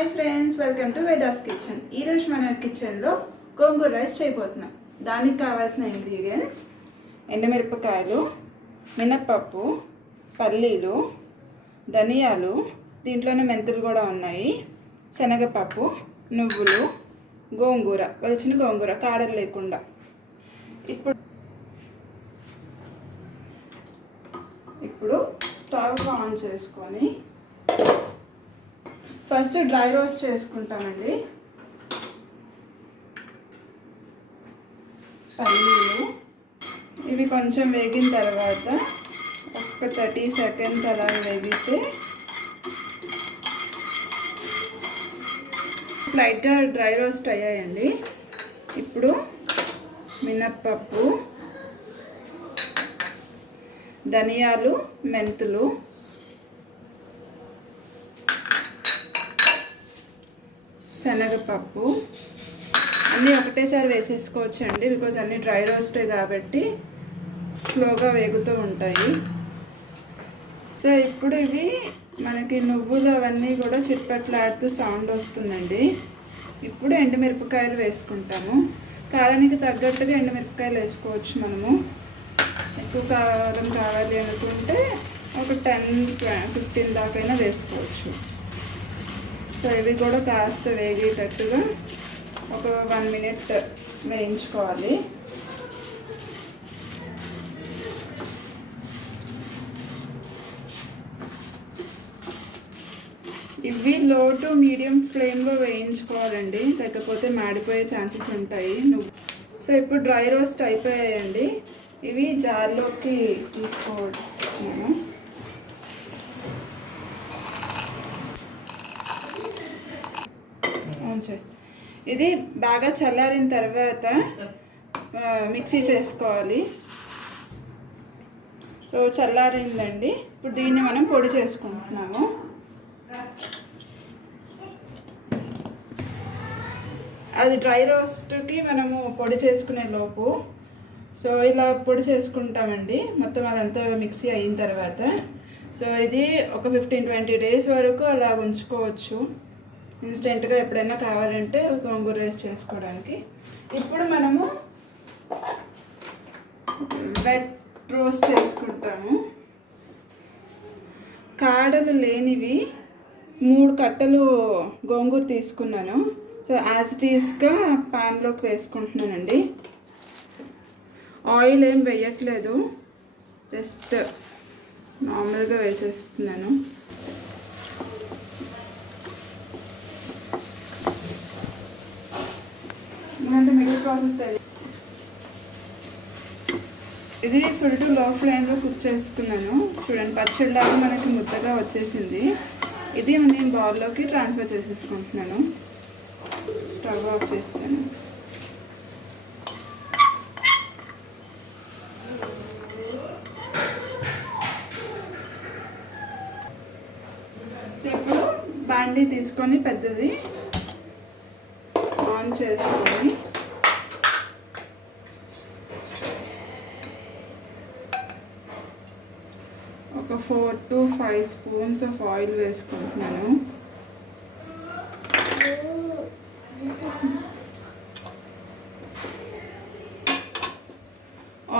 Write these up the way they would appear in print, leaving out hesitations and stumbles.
Hi friends, welcome to Vedas kitchen. ఈరోజు మన కిచెన్లో గోంగూర రైస్ చేయబోతున్నాం. దానికి కావాల్సిన ఇంగ్రీడియంట్స్: ఎండుమిరపకాయలు, మినప్పప్పు, పల్లీలు, ధనియాలు, దీంట్లోనే మెంతులు కూడా ఉన్నాయి, శనగపప్పు, నువ్వులు, గోంగూర, వలిచిన గోంగూర కాడలు లేకుండా. ఇప్పుడు స్టవ్ ఆన్ చేసుకొని ఫస్ట్ డ్రై రోస్ట్ చేసుకుంటామండి. పల్లీలు ఇవి కొంచెం వేగిన తర్వాత ఒక 30 సెకండ్స్ అలా వేగితే స్లైట్గా డ్రై రోస్ట్ అయ్యాయండి. ఇప్పుడు మినప్పప్పు, ధనియాలు, మెంతులు, శనగపప్పు అన్నీ ఒకటేసారి వేసేసుకోవచ్చు అండి, బికాజ్ అన్నీ డ్రై రోస్టే కాబట్టి స్లోగా వేగుతూ ఉంటాయి. సో ఇప్పుడు ఇవి మనకి నువ్వులు అవన్నీ కూడా చిట్పట్లాడుతూ సౌండ్ వస్తుందండి. ఇప్పుడు ఎండుమిరపకాయలు వేసుకుంటాము. కారానికి తగ్గట్టుగా ఎండుమిరపకాయలు వేసుకోవచ్చు. మనము ఎక్కువ కారం కావాలి అనుకుంటే ఒక 10-15 దాకైనా వేసుకోవచ్చు. సో ఇవి కూడా కాస్త వేగేటట్టుగా ఒక 1 మినిట్ వేయించుకోవాలి. ఇవి లో టు మీడియం ఫ్లేమ్లో వేయించుకోవాలండి, లేకపోతే మాడిపోయే ఛాన్సెస్ ఉంటాయి. సో ఇప్పుడు డ్రై రోస్ట్ అయిపోయాయండి. ఇవి జార్లోకి తీసుకోవచ్చున్నాను. ఇది బాగా చల్లారిన తర్వాత మిక్సీ చేసుకోవాలి. సో చల్లారిందండి. ఇప్పుడు దీన్ని మనం పొడి చేసుకుంటున్నాము. అది డ్రై రోస్ట్కి మనము పొడి చేసుకునే లోపు సో ఇలా పొడి చేసుకుంటామండి మొత్తం అదంతా మిక్సీ అయిన తర్వాత. సో ఇది ఒక 15-20 డేస్ వరకు అలా ఉంచుకోవచ్చు, ఇన్స్టెంట్గా ఎప్పుడైనా కావాలంటే గోంగూర రైస్ చేసుకోవడానికి. ఇప్పుడు మనము వెట్ రోస్ట్ చేసుకుంటాము. కాడలు లేనివి 3 కట్టలు గోంగూర తీసుకున్నాను. సో యాజ్ ఇట్ ఈస్గా ప్యాన్లోకి వేసుకుంటున్నానండి. ఆయిల్ ఏం వేయట్లేదు, జస్ట్ నార్మల్గా వేసేస్తున్నాను. ఎందుకంటే మిడిల్ ప్రాసెస్ ఇది ఫుల్ టు లో ఫ్లేమ్లో కుక్ చేసుకున్నాను. చూడండి, పచ్చడిలాగా మనకి ముద్దగా వచ్చేసింది. ఇది నేను బౌల్లోకి ట్రాన్స్ఫర్ చేసేసుకుంటున్నాను. స్టవ్ ఆఫ్ చేసేసాను. ఇప్పుడు బాండీ తీసుకొని పెద్దది ఆన్ చేసుకొని ఒక 4 to 5 స్పూన్స్ ఆఫ్ ఆయిల్ వేసుకుంటున్నాను.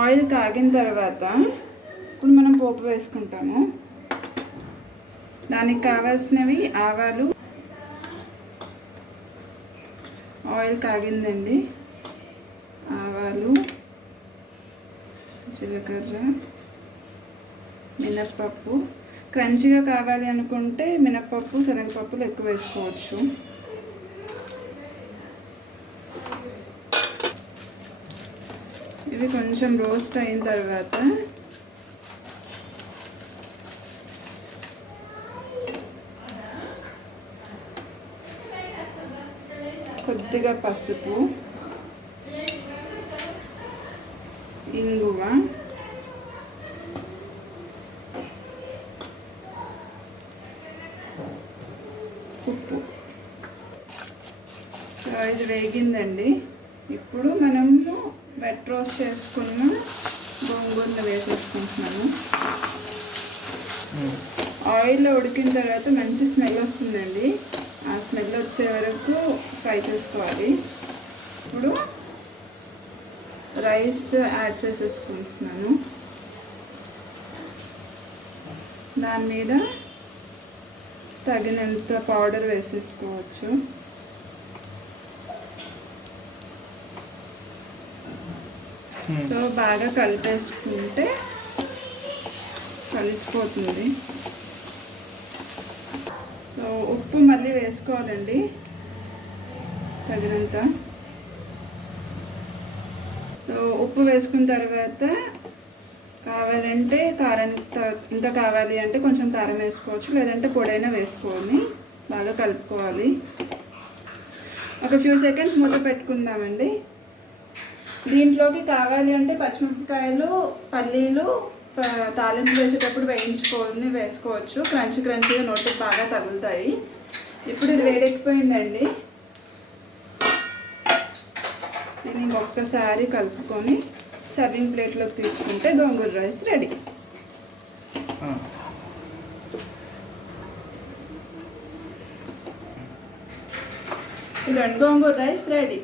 ఆయిల్ కాగిన తర్వాత ఇప్పుడు మనం పోపు వేసుకుంటాము. దానికి కావాల్సినవి ఆవాలు. ఆయిల్ కాగిందండి. ఆవాలు, జీలకర్ర, మినప్పప్పు. క్రంచిగా కావాలి అనుకుంటే మినప్పప్పు, శనగపప్పులు ఎక్కువ వేసుకోవచ్చు. ఇవి కొంచెం రోస్ట్ అయిన తర్వాత కొద్దిగా పసుపు, ఇంగువ, ఉప్పు. సో ఇది వేగిందండి. ఇప్పుడు మనము వెట్ రోస్ట్ చేసుకున్న గోంగూరను వేసేసుకుంటున్నాము. ఆయిల్లో ఉడికిన తర్వాత మంచి స్మెల్ వస్తుందండి. ఆ స్మెల్ వచ్చే వరకు ఫ్రై చేసుకోవాలి. ఇప్పుడు రైస్ యాడ్ చేసేసుకుంటున్నాను. దాని మీద తగినంత పౌడర్ వేసేసుకోవచ్చు. సో బాగా కలిపేసుకుంటే కలిసిపోతుంది. సో ఉప్పు మళ్ళీ వేసుకోవాలండి తగినంత. సో ఉప్పు వేసుకున్న తర్వాత కావాలంటే కారం ఇంకా కావాలి అంటే కొంచెం కారం వేసుకోవచ్చు, లేదంటే పొడైనా వేసుకోవాలి. బాగా కలుపుకోవాలి. ఒక ఫ్యూ సెకండ్స్ మూత పెట్టుకుందామండి. దీంట్లోకి కావాలి అంటే పచ్చిమిరపకాయలు, పల్లీలు తాలింపు వేసేటప్పుడు వేసుకోవచ్చు. క్రంచీగా నోటికి బాగా తగులుతాయి. ఇప్పుడు ఇది వేడెక్కిపోయిందండి. దీన్ని ఒక్కసారి కలుపుకొని సర్వింగ్ ప్లేట్లోకి తీసుకుంటే గోంగూర రైస్ రెడీ. ఇదండి గోంగూర రైస్ రెడీ.